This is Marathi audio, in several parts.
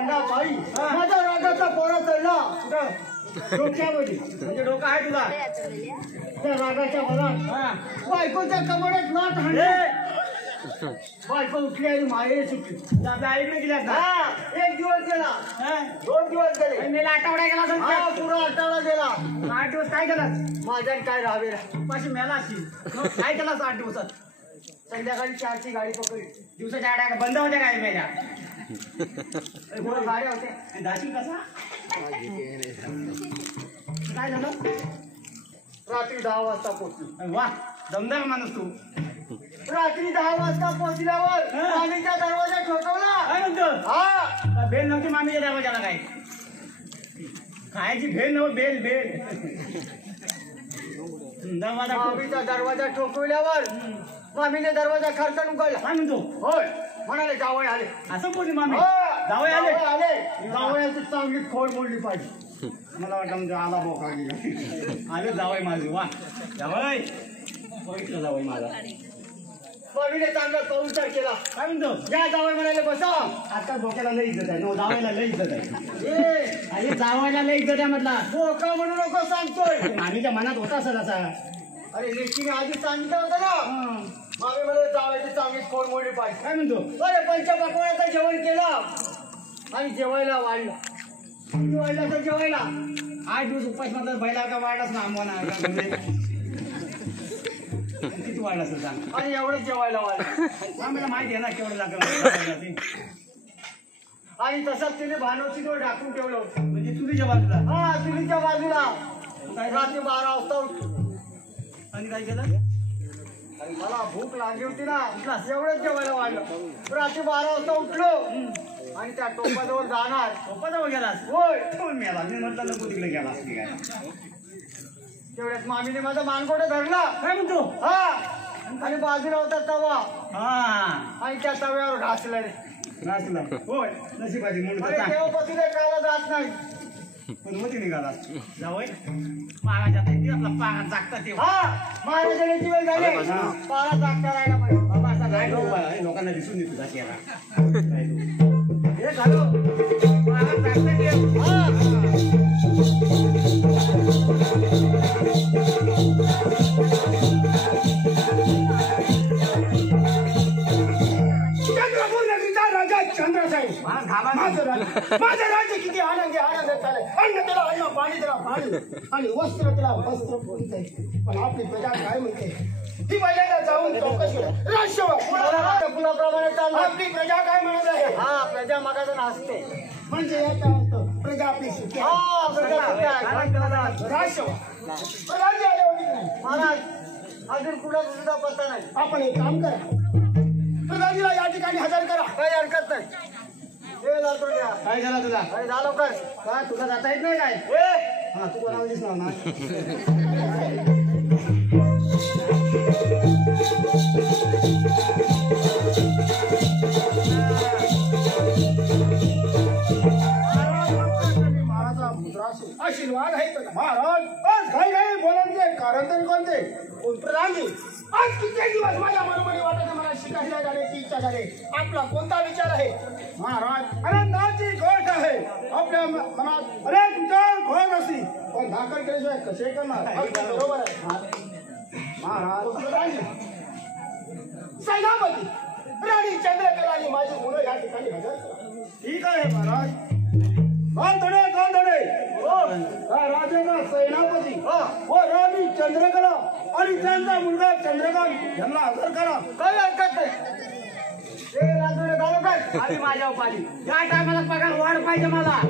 पांडा बाई माझा रागाचा पोरा चढला डोक्यामध्ये म्हणजे डोका आहे तुला त्या रागाच्या भरात बायकोच्या कमरेत लाट हाणली बायको उठली आणि माहेरी सुटली आईकडे गेल्या एक दिवस गेला 2 दिवस गेले मेला आठवडा गेला पुरा आठवडा गेला 8 दिवस काय केलास माझ्यात काय राहावे पाशी मेला अशी काय केलास 8 दिवसात संध्याकाळी 4ची गाडी पकडली दिवसाच्या आड्या बंद होत्या काय मेल्या गाड्या होत्या दाशी कसा काय झालं रात्री 10 वाजता पोहोचली वा दमदार माणूस तू रात्री 10 वाजता पोहोचल्यावर मामीचा दरवाजा ठोकवला काय म्हणतो बेल नव्हती मामीच्या दरवाजाला काय खायची भेल नव्हती बेल मामीचा दरवाजा ठोकवल्यावर मामीने दरवाजा खरकन उघडला काय म्हणतो होय म्हणाले जावई आले असं बोलली मामी जावई आले जावयाची चांगली खोड मोडली पाहिजे मला वाटलं म्हणजे आला बोका आले जावई माझे वा जावई बघितलं जावई माझा मामीने चांगला कौंतर केला काय म्हणतो या जावई म्हणाले बसा आता डोक्याला लई इज्जत आहे जावायला लई इज्जत आहे अरे जावायला लई इज्जत आहे म्हटला बोका म्हणू नको सांगतोय मामीच्या मनात होता असेल असा अरे लेकीने आधी सांगितलं होतं ना मामी म्हणाले जावयाची चांगली खोड मोडली पाहिजे काय म्हणतो अरे पंचपक्वान्याचं जेवण केलं आणि जेवायला वाढलं वाढलं तर जेवायला 8 दिवस उपास मात्र बैला का वाढलाच ना आम्हाला किती वाढला असेल सांग आणि एवढंच जेवायला वाढलं आम्हाला माहिती आहे ना केवढं लागलं आणि तसंच तिने भानवशीवर ढाकून ठेवलं होतं म्हणजे तुझ्या बाजूला हा चुलीच्या बाजूला रात्री 12 वाजता उठलो आणि काय केलं आणि मला भूक लागली होती ना एवढंच जेवायला वाढलं रात्री 12 वाजता उठलो आणि त्या टोपाजवळ जाणार टोपाजवळ गेलास होय मेला मी म्हटलं नको तिकडे गेलास की काय तेवढ्यात मामीने माझा मानकोट धरला काय म्हणतो हा आणि बाजूला होता तवा हा आणि त्या तव्यावर घासला रे नाचला होय नशिबाची म्हणून तेव्हापासून काला जात नाही पण होती निघाला जावय महाराजात आपला पारा जागता ते हा महाराजांची वेळ झाली पारा जागता राहिला पाहिजे बाबा असा नाही लोकांना दिसून देतो तुझा चेहरा हे झालं पारा जागता ते माझं राज्य किती आनंदी चालेल अन्न त्याला अन्न पाणी त्याला पाणी आणि वस्त्र त्याला वस्त्र बोलते पण आपली प्रजा काय म्हणते ती पहिल्यांदा जाऊन चौकशी कुणाप्रमाणे चालू आपली प्रजा काय म्हणत आहे हा प्रजा मगाचं नाचते म्हणजे याचा अर्थ प्रजा आपली सुखी राज्य आले होते महाराज अजून कुणाचा सुद्धा पत्ता नाही आपण एक काम करा प्रजाजीला या ठिकाणी हजर करा काही हरकत नाही काय झाला तुला अरे जा लवकर काय तुला जाता येत नाही काय हा तू कोणाला दिसणार ना महाराजा मुद्रासू आशीर्वाद आहे महाराज आज काही नाही बोलायचे कारण तरी कोणते प्रधानजी आज किती दिवस माझ्या मनोमनी वाटत मला शिकायला जाण्याची इच्छा झाली आपला कोणता विचार आहे महाराज आनंदाची गोष्ट आहे आपल्या मनात अनेक विचार घोळ असतील पण दाखल केल्याशिवाय कसे करणार बरोबर आहे महाराज सैनापती राणी चंद्रकला आणि माझी मुलं या ठिकाणी हजर करा ठीक आहे महाराज कोण धडे राजाचा सेनापती व राणी चंद्रकला आणि त्यांचा मुलगा चंद्रकांत यांना हजर करा काही हरकत नाही आणि माझ्या उपाधी या टायमाला पगार वाढ पाहिजे मला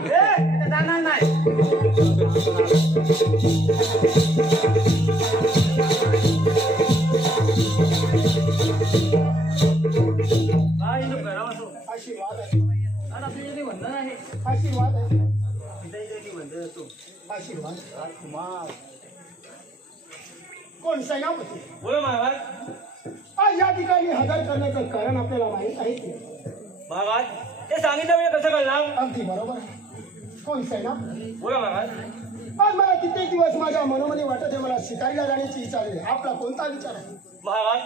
जाणार नाही आशीर्वाद आहे आपली वंदन आहे आशीर्वाद आहे वंदन आशीर्वाद कुमार कोण सेनापती बोला महाराज आज या ठिकाणी हजर करण्याचं कारण आपल्याला माहित आहे की महाराज ते सांगितलं म्हणजे कसं कळणार अगदी बरोबर आहे कोण सेनापती बोला महाराज आज मला कित्येक दिवस माझ्या मनोमनी वाटत आहे मला शिकारीला जाण्याची इच्छा आहे आपला कोणता विचार आहे महाराज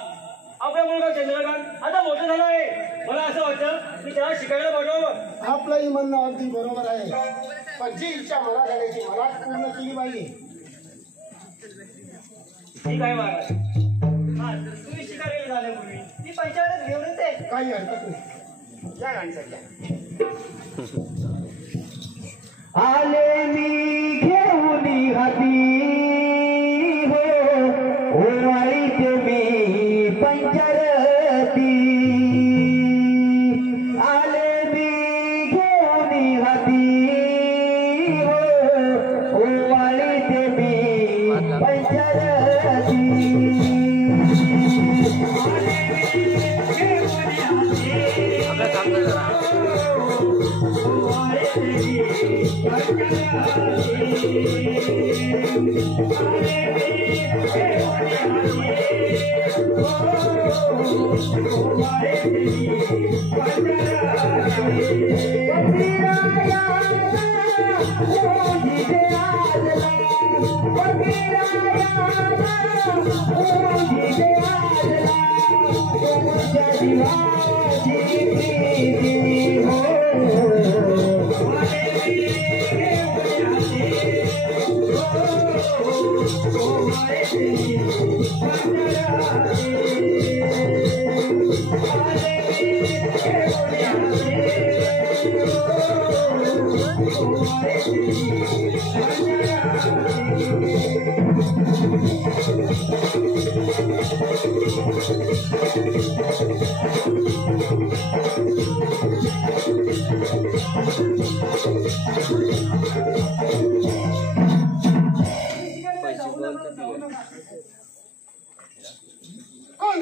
आपला मुलगा चंद्रकांत आता मोठं झाला आहे. मला असं वाटतं की त्याला शिकायला बोलवावं. आपलंही म्हणणं अगदी बरोबर आहे. पण जी इच्छा मला झाल्याची मला पूर्ण केली पाहिजे. ठीक आहे महाराज. हा तुम्ही शिकायला झाल्यापूर्वी ती पंचायत घेऊन येते. काही हरकत नाही. या गाणीसाठी आले मी घेऊन हाती हो वाईट मी पंचरती. आले मी घेऊन हाती हो वाईट मी पंचरती.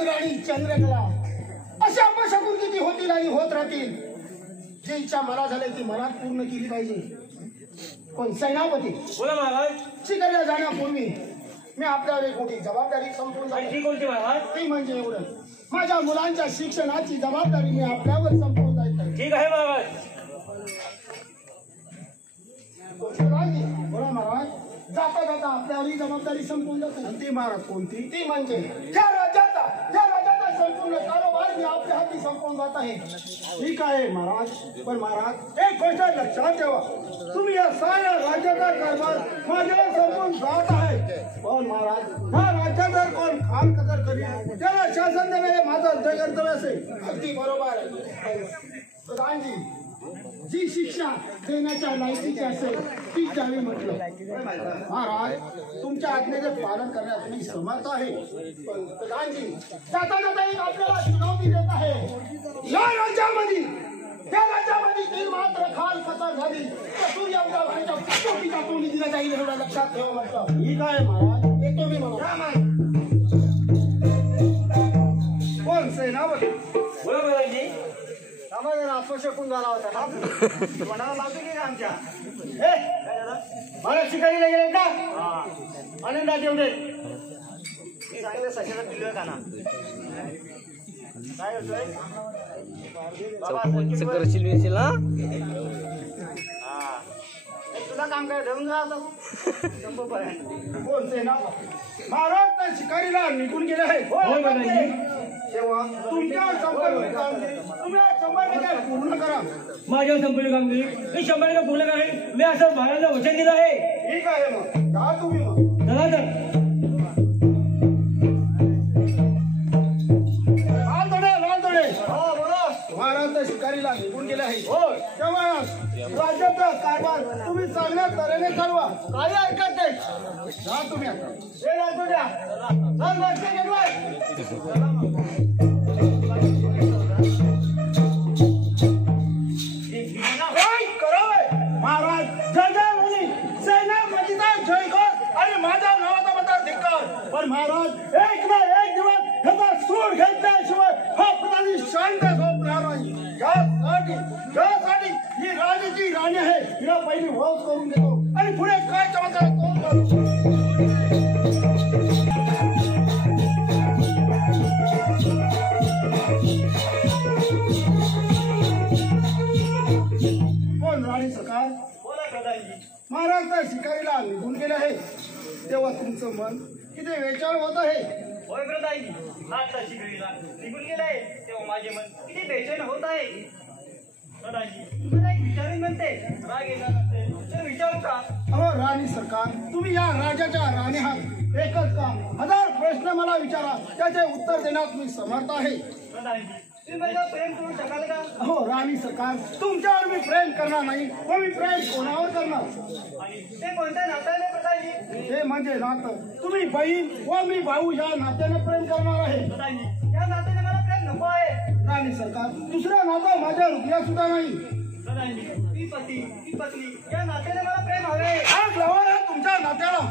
राणी चंद्रकला अशा अपशकून किती होतील आणि होत राहतील. जी इच्छा मला झाली ती मनात पूर्ण केली पाहिजे. पण सेनापती बोला महाराज. शिकायला जाण्यापूर्वी मी आपल्यावर एक मोठी जबाबदारी संपवून ती कोणती महाराज? ती म्हणजे एवढं माझ्या मुलांच्या शिक्षणाची जबाबदारी मी आपल्यावर संपवून जायचं. ठीक आहे महाराज. बोला महाराज. जाता जाता आपल्यावरही जबाबदारी संपून जाते. ती महाराज कोणती? ती म्हणजे ज्या राज्याचा संपूर्ण कारोबार मी आपल्या हाती संपवून जात आहे. ठीक आहे महाराज. पण महाराज एक गोष्ट लक्षात ठेवा. तुम्ही या साऱ्या राज्याचा कारभार माझ्यावर संपून जात आहे. पण महाराज हा राज्यात जर कोण खाल कदर करील त्याला शासन देणे हे माझं कर्तव्य असेल. अगदी बरोबर आहे प्रधानजी. जी शिक्षा देण्याच्या लायकीची असेल ती द्यावी म्हटलं. महाराज तुमच्या आज्ञेचे पालन करण्यास मी समर्थ आहे. पण प्रधानजी जाता जाता एक आपल्याला चुनौती देत आहे. या राज्यामध्ये त्या राज्यामध्ये ती मात्र खाल खतर झाली तर सूर्यवंशाच्या कोटीचा तोंडी दिला जाईल एवढं लक्षात ठेवा म्हटलं. ठीक आहे महाराज. येतो मी म्हणा. कोण सेनापती? बरोबर जी. समाजाला अपशकून झाला होता ना. कोणाला लावतो की आमच्या मला शिकायला गेले का? आनंदात एवढे मी सांगितलं सशाला दिलं का ना. काय होतोय तुला काम काय ठेवून जा आता. कोण सेना? महाराज तर शिकारीला निघून गेले आहे. तेव्हा तुमच्या संपर्क कामगिरी तुम्ही 100% पूर्ण करा. माझ्या संपूर्ण कामगिरी मी 100% पूर्ण करेन. मी असं महाराजांना वचन दिलं आहे. ठीक आहे मग जा तुम्ही मग. चला तर. महाराज तर शिकारीला निघून गेले आहे. तेव्हा राज्याचा कारभार तुम्ही चांगल्या तऱ्हेने चालवा. काही ऐकत नाही. जा तुम्ही आता. हे राजू द्या. महाराज जय सेनापतीचा जयघोष आणि माझ्या नावाचा मतदार धिक्कार. पण महाराज एक ना एक दिवस ह्याचा सूड घेतल्याशिवाय हा प्रधानी शांत झोपणार नाही. यासाठी ही राजाची राणी आहे. हिला पहिली वोट करून देतो आणि पुढे काय चमत्कार कोण राणी सरकार? बोला प्रधानजी. महाराज तर शिकारीला निघून गेले आहे. तेव्हा तुमचं मन किती वेचाळ होत आहे. होय प्रधानजी. आता शिकवीला निघून गेलाय तेव्हा माझे मन किती बेचैन होत आहे. दादाजी मला एक विचारून म्हणते राग येणार नसेल तर विचारू का? अहो राणी सरकार, तुम्ही या राजाच्या राणी आहात. एकच काम, 1000 प्रश्न मला विचारा, त्याचे उत्तर देण्यास मी समर्थ आहे. दादाजी तुम्ही माझ्यावर प्रेम करू शकाल का? अहो राणी सरकार, तुमच्यावर मी प्रेम करणार नाही, पण मी प्रेम कोणावर करणार? आणि ते कोणत्या नात्याने दादाजी? ते म्हणजे नातं. तुम्ही बहीण व मी भाऊ या नात्याने प्रेम करणार आहे. दादाजी या नात्याने मला प्रेम नको आहे. राणी सरकार, दुसरं नातं माझ्या हृदयात सुद्धा नाही. दादाजी ती पती ती पत्नी या नात्याने मला प्रेम हवे. आग लावा या तुमच्या नात्याला.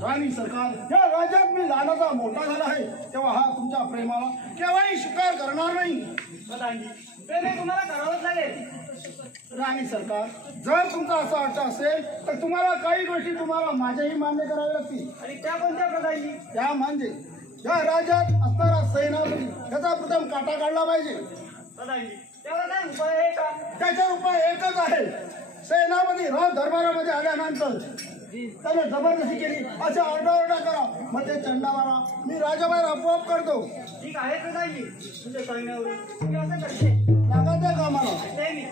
राणी सरकार, या राज्यात मी लहानाचा मोठा झाला आहे, तेव्हा हा तुमच्या प्रेमाला केव्हाही स्वीकार करणार नाही. दादाजी प्रेम हे तुम्हाला करावंच लागेल. राणी सरकार, जर तुमचा असा अर्थ असेल तर तुम्हाला काही गोष्टी तुम्हाला माझ्याही मान्य कराव्या लागतील. आणि त्या कोणत्या दादाजी? त्या म्हणजे या राज्यात असणारा सेनापती याचा प्रथम काटा काढला पाहिजे. दादाजी त्यावर काय उपाय आहे का? त्याचा उपाय एकच आहे. सेनापती राज दरबारामध्ये आल्यानंतर त्याने जबरदस्ती केली अशा आरडाओरडा करा, मग ते चंडा मारा, मी राजाबाहेर आपोआप करतो. ठीक आहे दादाजी, तुमच्या सांगण्यावरून मी असं करते. लागायचं कामाला ते मी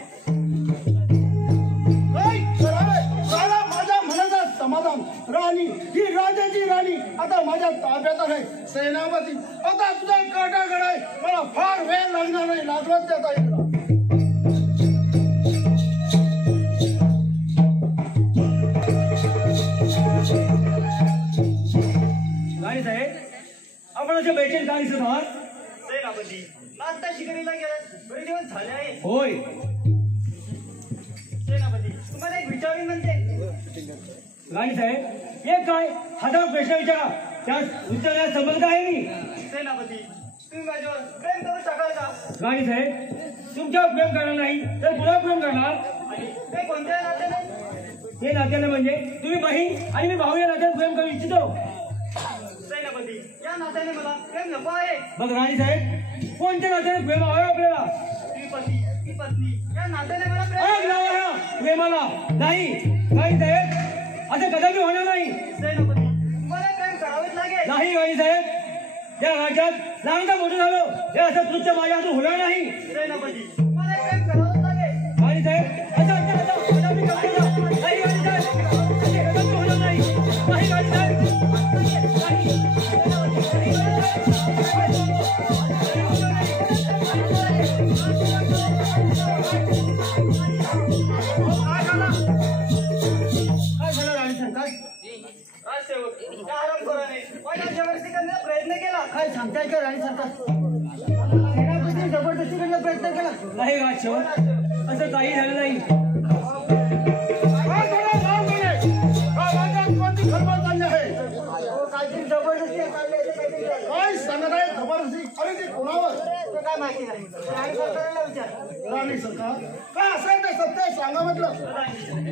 झाला माझ्या मनाचा समाधान. राणी ही राजाची राणी आता माझ्या ताब्यात आहे. सेनापती आता तुझा काटा घडाय, मला फार वेळ लागणार नाही, लागलाच त्याचा इकडा. राणी साहेब, आपण असे बेचैन का दिसत आहात? सेनापती आता शिकारीला गेला बरेच दिवस झाले आहे. होय. सेनापती तुम्हाला एक विचारून म्हणते. राणी साहेब, हे काय 1000 प्रश्न विचारा, त्यास उत्तर द्यायला संबंध आहे मी. सेनापती तुम्ही माझ्यावर प्रेम करू शकाल का? राणी साहेब, तुमच्यावर प्रेम करणार नाही तर पुन्हा प्रेम करणार. आणि ते कोणत्या नात्याने? हे नात्याने म्हणजे तुम्ही बहीण आणि मी भाऊ या नात्याने प्रेम करू इच्छितो. सेनापती या नात्याने मला प्रेम नको आहे. मग राणी साहेब, कोणत्या नात्याने प्रेम हवं आपल्याला? ती पती ती पत्नी या नात्याने मला प्रेम आग लावा ह्या प्रेमाला. नाही राणी साहेब, असं कदापि होणार नाही. सेनापती तुम्हाला प्रेम करावेच लागेल. नाही राणी साहेब, या राज्यात लहानचा मोठं झालो हे असं तुमच्या माझ्या हातून होणार नाही. सेनापती तुम्हाला प्रेम करावंच लागेल. राणी साहेब, असं कदापि करणार नाही. राणी साहेब, असं कदापि होणार नाही. नाही राणी साहेब, नाही. काय झालं राणी सरकार? राजसेवक त्या हरामखोराने माझ्या जबरदस्ती करण्याचा प्रयत्न केला. काय सांगताय का राणी सरकार? सेनापती जबरदस्ती करण्याचा प्रयत्न केला. नाही राजसेवक, असं काही झालं नाही. काय झालं? नाव गेले. हा राज्यात कोणती खरबड चालली आहे? काहीतरी जबरदस्ती काय सांगत आहे? जबरदस्ती? अरे ते कोणावर? काय माहिती नाही. राणी सरकारला विचार. राणी सरकार, काय असेल ते सत्य सांगा म्हटलं.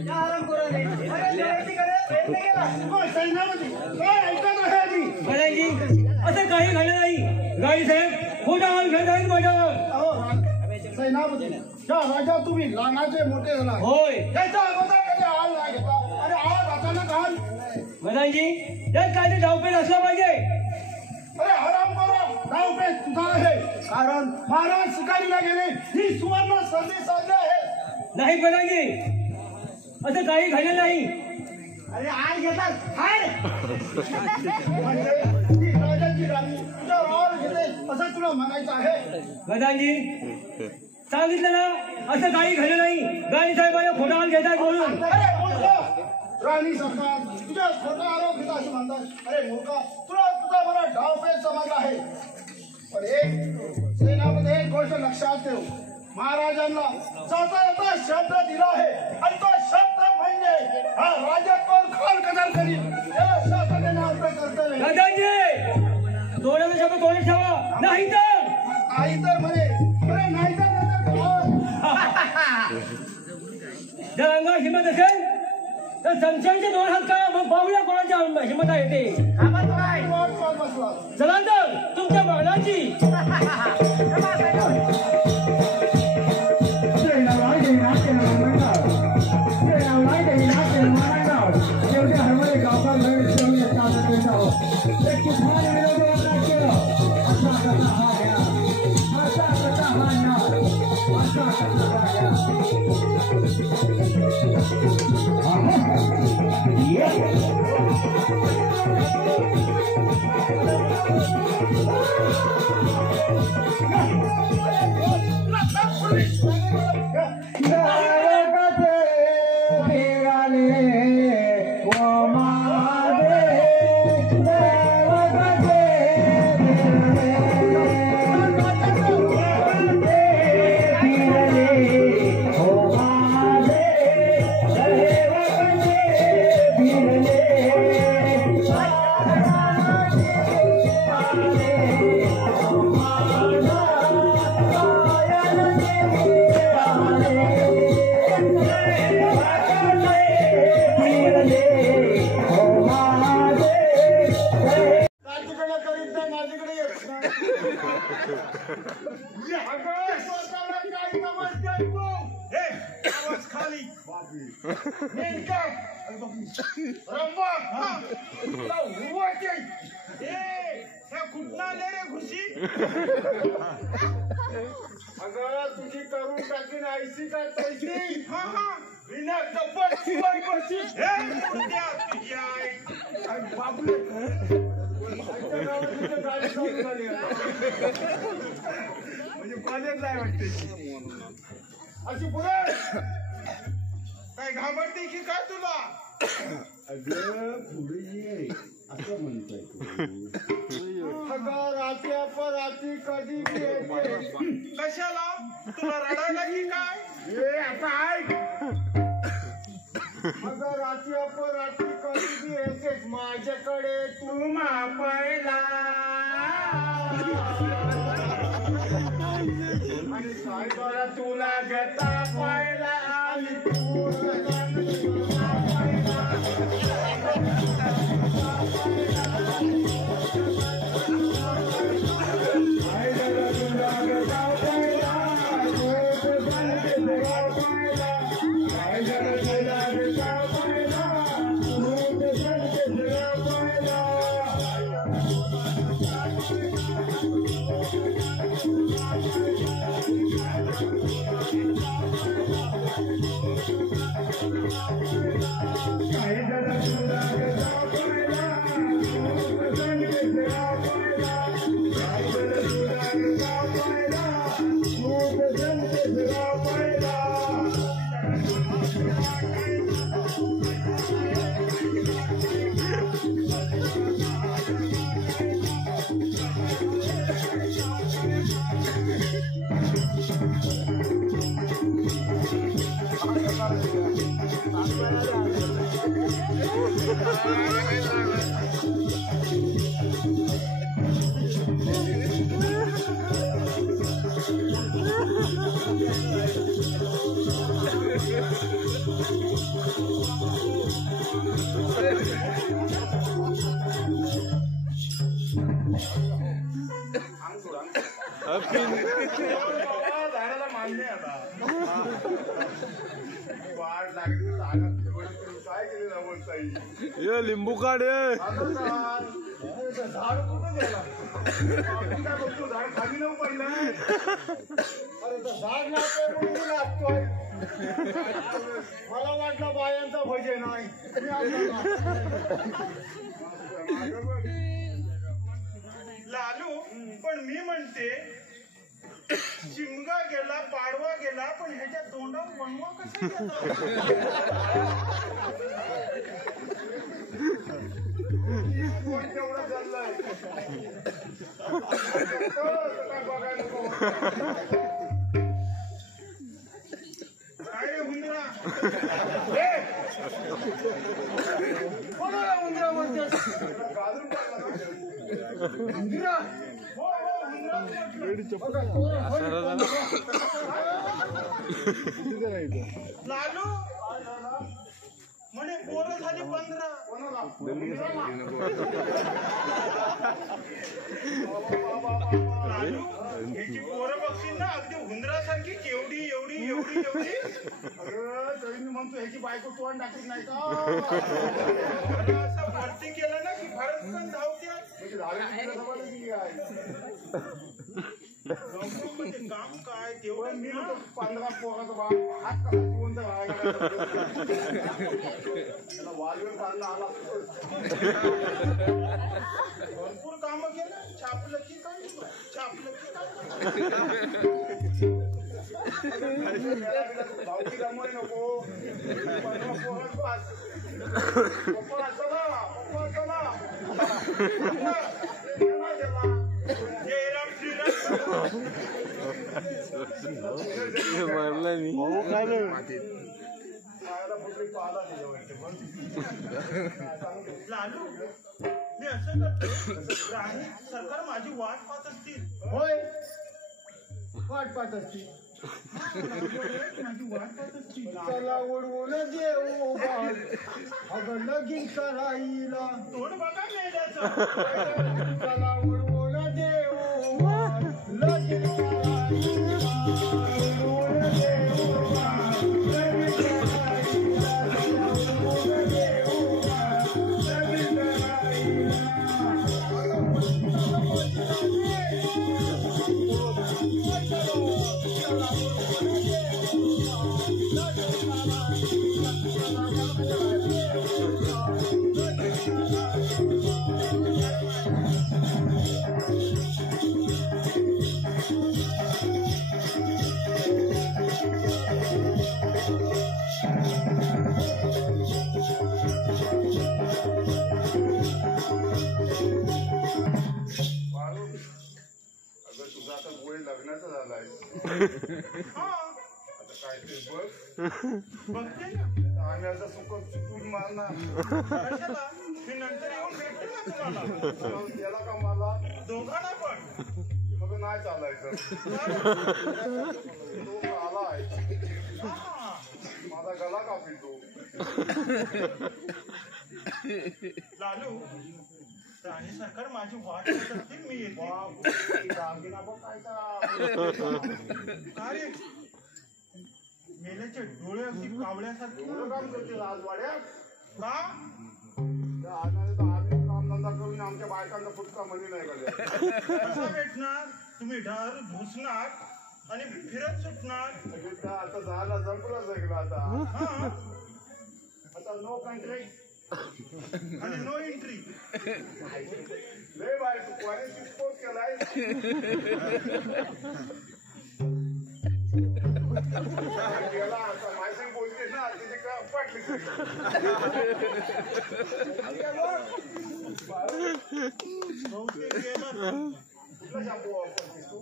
त्या हरामखोराने माझ्या जबरदस्ती करण्याचा प्रयत्न केला. हो, सेनापती काय ऐकत आहे मी? गजानजी, असं काही झालं नाही. राणी साहेब, खोटा हाल घेत आहेत माझ्यावर. अहो सेनापती, ज्या राजा तुम्ही लहानाचे मोठे झाला होय. त्याच्या अगोदर कधी हाल नाही घेता आणि आज अचानक हाल. गजानजी, यात काय ते डावपेच असला पाहिजे. अरे हराम करो, डावपेच तुझा आहे. कारण महाराज शिकारीला गेले, ही सुवर्ण संधी साधली आहे. नाही गजानजी, असं काही झालं नाही. अरे हार घेतात हार. म्हणजे ती राजाची राणी तुझ्यावर हार घेते असं तुला म्हणायचं आहे? गजानजी, सांगितलं ना, असं काही घडलं नाही. राणी साहेबांना खोटा हाल घेतात म्हणून. अरे मूर्ख, राणी सरकार तुझ्या खोटा आरोप घेता असं म्हणतात. अरे मूर्खा, तुला तुझा मला डावपेच समजला आहे. पण एक सेनापती एक गोष्ट लक्षात ठेव, महाराजांना जाता शब्द दिला आहे आणि तो शब्द म्हणजे हा राज्यात कोण खाल कदर करील याला शासन देणं आपलं कर्तव्य. गजानजी, दोन्हीचा शब्द दोन्ही ठेवा, नाही तर काही तर म्हणे, अरे नाही तर जर अंगावर हिंमत असेल तर संशयाचे 2 हात का, मग पाहूया कोणाच्या हिंमत आहे ते. वाट बसला. चला तर तुमच्या मागण्याची. गावचा तुझी करून टाकीन आयसी का तैसी विना कपट शिवाय बशी तुझी आई बाबू म्हणजे कॉलेज आहे वाटते अशी पुढे काय घाबरते की काय तुला अगं पुढे ये असं म्हणतोय अगं रात्या पराती कधी कशाला तुला रडायला की काय हे आता ऐक अगं रात्या पराती कधी येतेस माझ्याकडे तू मापायला आणि सायबाला तुला घेता पायला आणि झाडाला मान्य आता वाढ लागली काय केलेला बोलता येईल लिंबू काढ झाड कुठं गेला काय बघतो झाड खाली नऊ पहिला अरे झाड लागतोय मला वाटलं बायांचा भजे नाही लालू पण मी म्हणते शिमगा गेला पाडवा गेला पण ह्याच्या तोंडावर बनवा कसं तेवढं चाललंय काय रे हुंदरा कोणाला हुंदरा म्हणतेस हुंदरा लालू म्हणे पोरं झाली 15 बघा लालू ह्याची पोरं बघशील ना अगदी हुंदरासारखी एवढी एवढी एवढी एवढी अरे तरी मी म्हणतो ह्याची बायको तोंड टाकत नाही का असं वरती केलं ना की भरतकन धावते म्हणजे म्हणजे काम काय तेवढं मी मी म्हणतो 15 पोराचा बाप हात कसा जिवंत राहायला त्याला वाजवेल काढला आला भरपूर काम केलं छापलं की काय छापलं की काय भावकी त्यामुळे नको 15 पोराच पास पप्पा चला जयराम श्रीराम मारला मी लालू मी असं करतो राणी सरकार माझी वाट पाहत असतील होय वाट पाहत असती माझी वाट पाहत असतील चला उडवून देऊ अगं लगीन करायला तोंड बघा मेल्याचं चला उडवून देऊ लगीन तुझा आता गोळी लग्नाचा झालाय आता काय ते बघ बघते ना आम्ही आता चुकून मारणार कशाला मी नंतर येऊन भेटते ना तुम्हाला गेला का मला दोघांना पण मग नाही चालायचं तो आलाय माझा गला का पितो लालू राणी सरकार माझी वाट पाहत असतील मी येते काय रे? मेल्याचे डोळे अगदी कावळ्यासारखे एवढं काम करते राजवाड्यात का आम्ही कामधंदा करून आमच्या बायकांना फुटका म्हणी नाही का कसा भेटणार तुम्ही ढार घुसणार आणि फिरत सुटणार आता झाला जमलं सगळं आता हा आता नो कंट्री आणि नो एंट्री लय बाय तू क्वारंटीन पोस्ट केलाय गेला आता माझी बोलते ना तिथे का पाटली बहुतेक गेला कुठला शाम्पू वापरतेस तू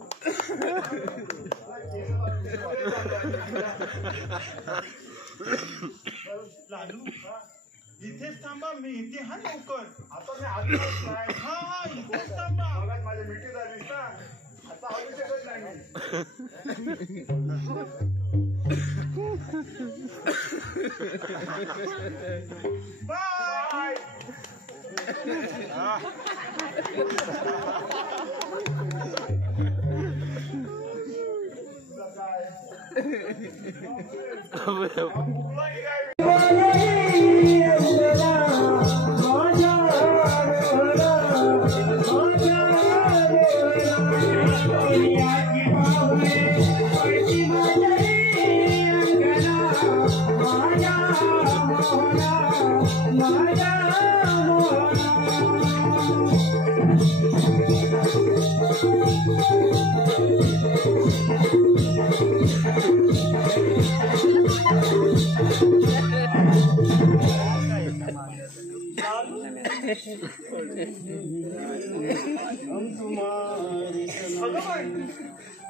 लालू इथेच थांबा मी इथे हा लवकर आता मी आत्ताच नाही हा हा इथेच थांबा मगात माझी मिठी झालीस ना आता हवी शकत नाही मी बाय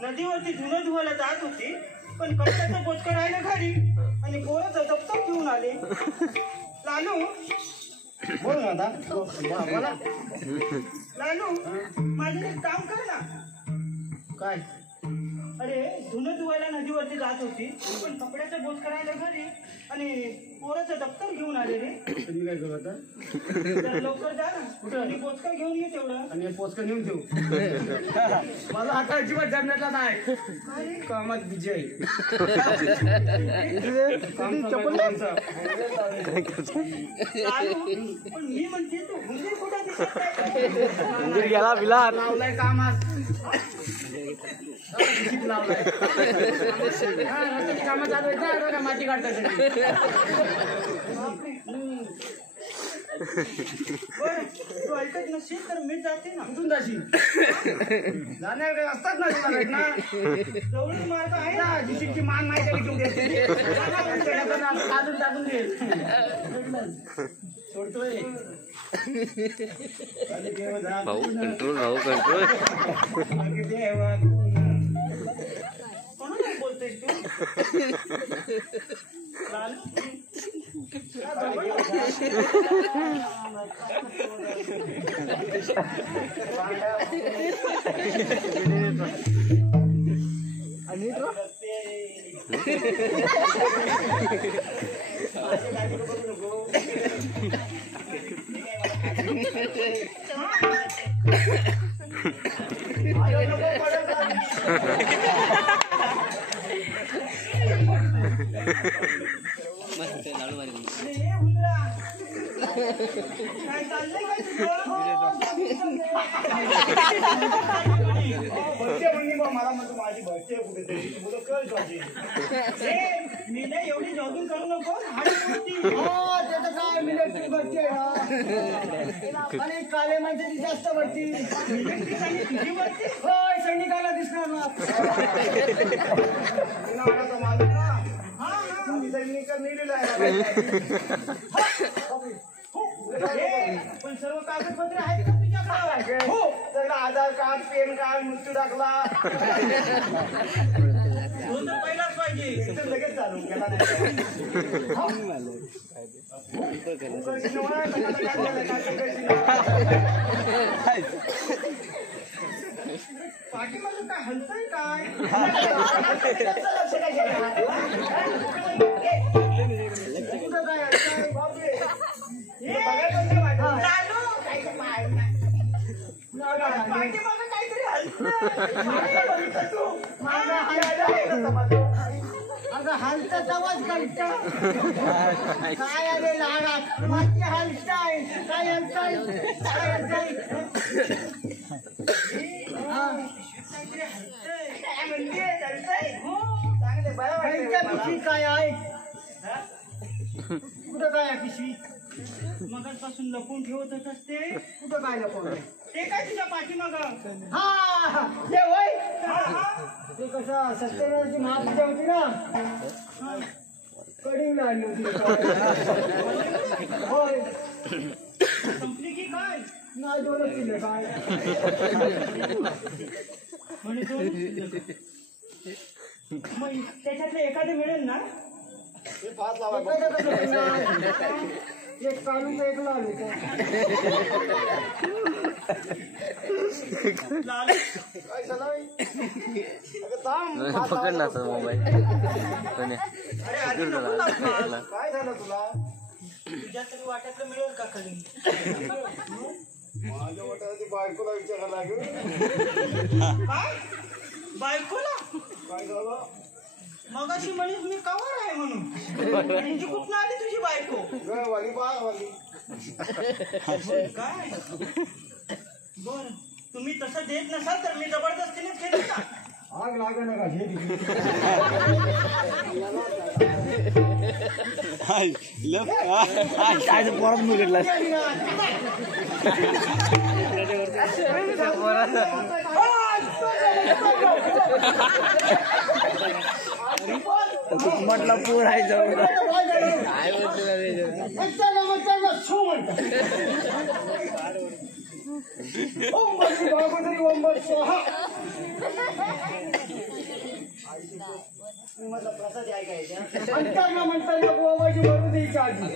नदीवरती धुणं धुवायला जात होती पण कपड्याचं बोचकं राहिलं घरी आणि पोराचं दप्तर घेऊन आले लालू बोल ना आता बोला लालू माझं एक काम कर ना काय अरे धुणं धुवायला नदीवरती जात होती पण कपड्याचं बोच करायला घरी आणि पोराचं दप्तर घेऊन आले रे. तुम्ही काय करू आता तर लवकर जा ना आणि बोचका घेऊन ये तेवढं. आणि हे पोचकं नेऊन ठेवू मला आता अजिबात जमण्याचा नाही कामात विजय पण मी म्हणते तू हुंदीर कुठं दिसत नाही. मंदिर गेला बिलात लावलाय कामात लावलाय कामं चालू आहेत ना माती काढतात बरं तू ऐकत नसेल तर मी जाते ना. कुठून जाशील जाणार काही असतात ना तुला ना जवळून मार्ग आहे ना. ना जिशीची मान नाही तरी तू देते काढून टाकून दे सोडतोय भाऊ कंट्रोल भाऊ कंट्रोल कोणाला बोलतोयस तू. लालू? काय चाललंय काय तुझं. मला म्हणतो माझी बर्थडे कुठेतरी तुला कळत मी नाही एवढी जॉगिंग करू नको. त्याचं काय मिलिटरी भरती आहे ना आणि काळे माणसाची जास्त भरती तुझी वरती होय सैनिकाला दिसणार ना सैनिक नेलेला पण सर्व कागदपत्र आहेत का तुझ्याकडे. हो सगळं आधार कार्ड पॅन कार्ड मृत्यू दाखला तो तर पहिलाच पाहिजे. तर लगेच चालू केला पाठीमागं काय हलतंय काय. कुठं काय बापरे पाठीमागं काहीतरी हलतंय. अगं हलत आवाज काढत काय आले लाडात माती हलताय काय हलताय काय हलताय काहीतरी हलतंय. काय म्हणजे हलतंय. चांगले बऱ्या पिशवी काय आहे कुठं काय आहे पिशवी मगाचपासून लपून ठेवतच असते. कुठं काय नको ते काय तुझ्या पाठीमागं. हा ते होय ते कसं सत्यनारायणची महापूजा होती ना कडीला आणली होती होय संपली की काय. नाही दोनच किल्ले काय म्हणे मग त्याच्यातलं एखादं मिळेल ना. एखादं कसं मिळणार? एक काढून एक लाल होतं लाल काय झालं पकड ना सर मोबाईल अरे आधी नको लावू. काय झालं तुला तुझ्या तरी वाट्यातलं मिळेल का खाली. माझ्या वाट्याची बायकोला विचारायला लागेल काय बायकोला. काय झालं मगाशी म्हणीस मी कवर आहे म्हणून आणि ती कुठनं आली तुझी बायको. वाली वाली काय बर तुम्ही तसं देत नसाल तर मी जबरदस्तीने खेळू का. आग लागे नका घे काय परत मुलगडला म्हटलं पूर आहे जवळ काय ओम मी म्हटलं प्रसाद ऐकायचा अंतरला म्हणताना गोवाची मरून द्यायच्या आधी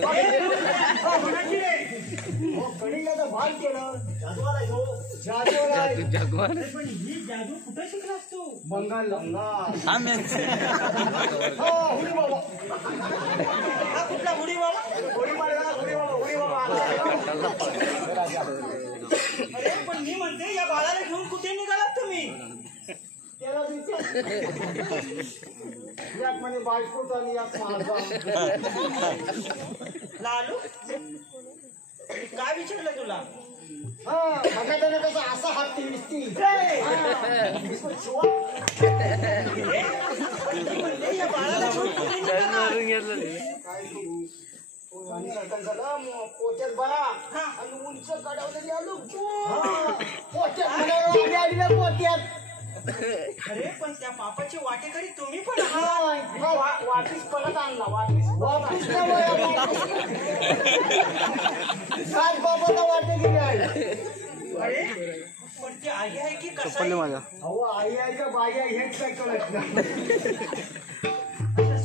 कढीला भाग केलं जादूवाला आहे तो. जादूला आहे. जगवान पण ही जादू कुठं शिकलास तू? बंगालला आम्ही हो हुडी बाबा हा कुठला गुढी बाबा? हुडी बाबा हुडी बाबा अरे पण मी म्हणते या बाळाला घेऊन कुठे निघालात तुम्ही? त्याला विचार यात म्हणजे बायकोच आणि यात माझा लालू काय विचारलं तुला? हा बघा त्याने कसं असा हात ती दिसती या बाळाला घेऊन कुठे निघालात? मारून घेतलं ते. काय करू आणि सरकार झालं पोत्यात बरा आणि उंच काढवलेली आलो पोत्यात म्हणावं, आली ना पोत्यात अरे पण त्या पापाची वाटेकरी तुम्ही पण आहात. वापिस परत आणला वापिस नाही वया, वापिस. सात बाबाला वाटे गेले आहे अरे पण ती आई आहे की कसा अहो आई आहे का बाई आहे हेच काय कळत नाही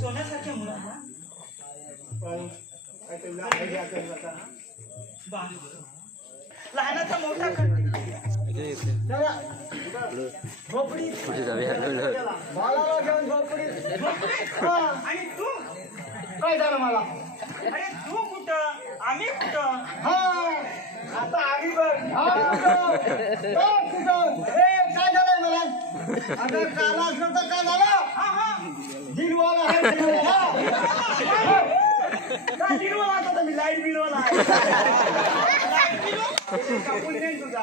सोन्यासारख्या मुलांना पण काय तुला idea कळलं का? बा लहानाचा मोठा करते. चला झोपडी कुठे जाऊया बाळाला घेऊन झोपडी हा. आणि तू? काय झालं मला अरे तू कुठं? आम्ही कुठं? हा आता आम्ही बघ हा, कुठं? ए, काय झालंय मला अगं काला असलं तर काय झालं हा हा दिलवाला आहे दिलवाला. काय बिलवाला आता तुम्ही? लाईट बिलवाला आहे. लाईट बिलवाला? कापून देईन तुझा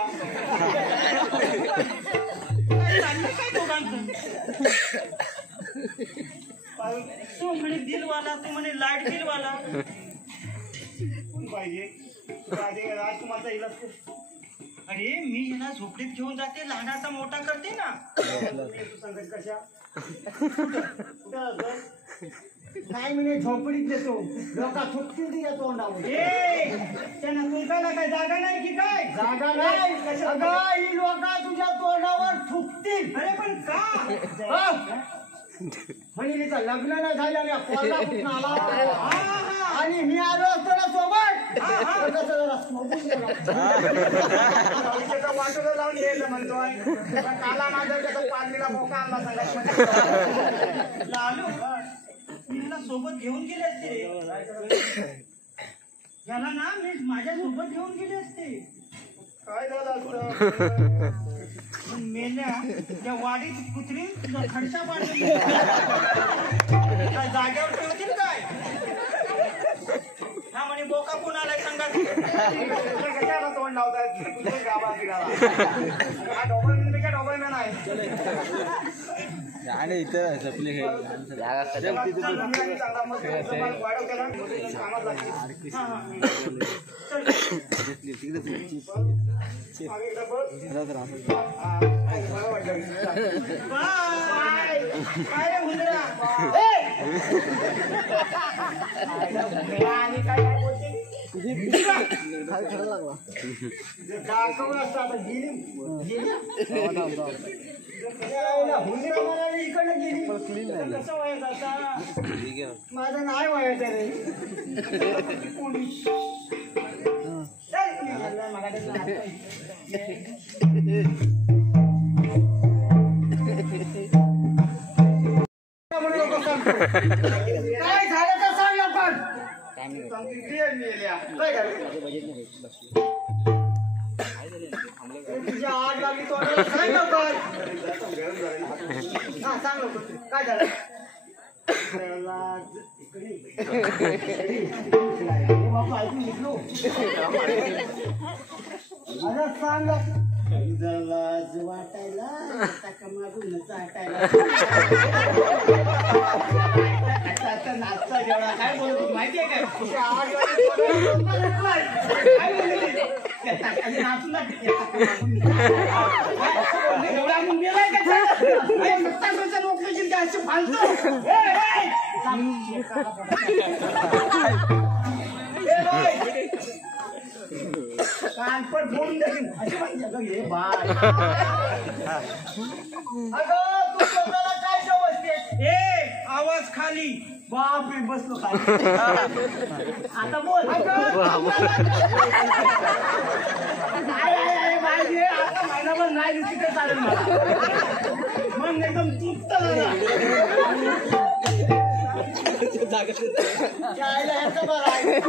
काय चाललंय काय दोघांचं? तू म्हणे दिलवाला, तू म्हणे लाईट बिलवाला. कोण पाहिजे राजकुमारचा इलाज कर. अरे मी ह्याला झोपडीत घेऊन जाते, लहानाचा मोठा करते ना. तू सांगत कशा कुठं जातो? काय म्हणे झोपडीत देतो लोका थुकतील तिच्या तोंडावर ए त्यांना तुमच्याला काय जागा नाही की काय? जागा नाही अगं ही लोका तुझ्या तोंडावर थुकतील अरे पण का? हा? म्हणजे तिचं लग्न नाही झालं आणि पोरगा कुठून आला आणि मी आलो असतो ना सोबत तर कसं जरा सोबून गेला. वाटोळं लावून घ्यायचं म्हणतोय पण काला माझ्या कसं पाडलेला मोका आणला सांगायचं लालू मी ह्याला सोबत घेऊन गेले असते रे. याला ना मी माझ्या सोबत घेऊन गेले असते. काय झालं असतं पण मेल्या त्या वाडीत कुत्री खडशा पाडली काय जागेवर ठेवतील काय? हा म्हणे बोका कोण आलाय सांगा. कशाला तोंड लावताय तुझं गाभा फिरायला हा डॉक्युमेंट काय डॉक्युमेंट आहे आणि इथं जपली हे जागा खतम. चांगला मग वाढव केला कामात लागते हा हा चल मागे एकदा बघ. हा, बरं वाटलं. बाय काय रे हुंदरा? आणि काय काय बोलते दाखवलं असतं आता गेली हुंदरा म्हणाली इकडनं गेली कसं वय जाता? माझं नाही व्हायचं रे कोणी चल, मला ते काय झालं तर सांग लवकर. काय झालं तुझ्या आग लागली तोंडाला सांग लवकर. हा सांग लवकर काय झालं बाबा ऐकून घेतलो अरे सांग लाज वाटायला मागून चाटायला नाचता जेवढा काय बोलतो माहितीये काय नाचून एवढा मुंबईला नोकरी अशी फालतो कानपट फोडून देईन अशी म्हणजे अगं हे बाय अगं तू स्वतःला काय समजतेस? ए आली बापरे बसलो खाली आता बोल पाहिजे आता महिनाभर नाही तिथे चालेल मला मग एकदम तृप्त झाला ह्याचं बरं आहे.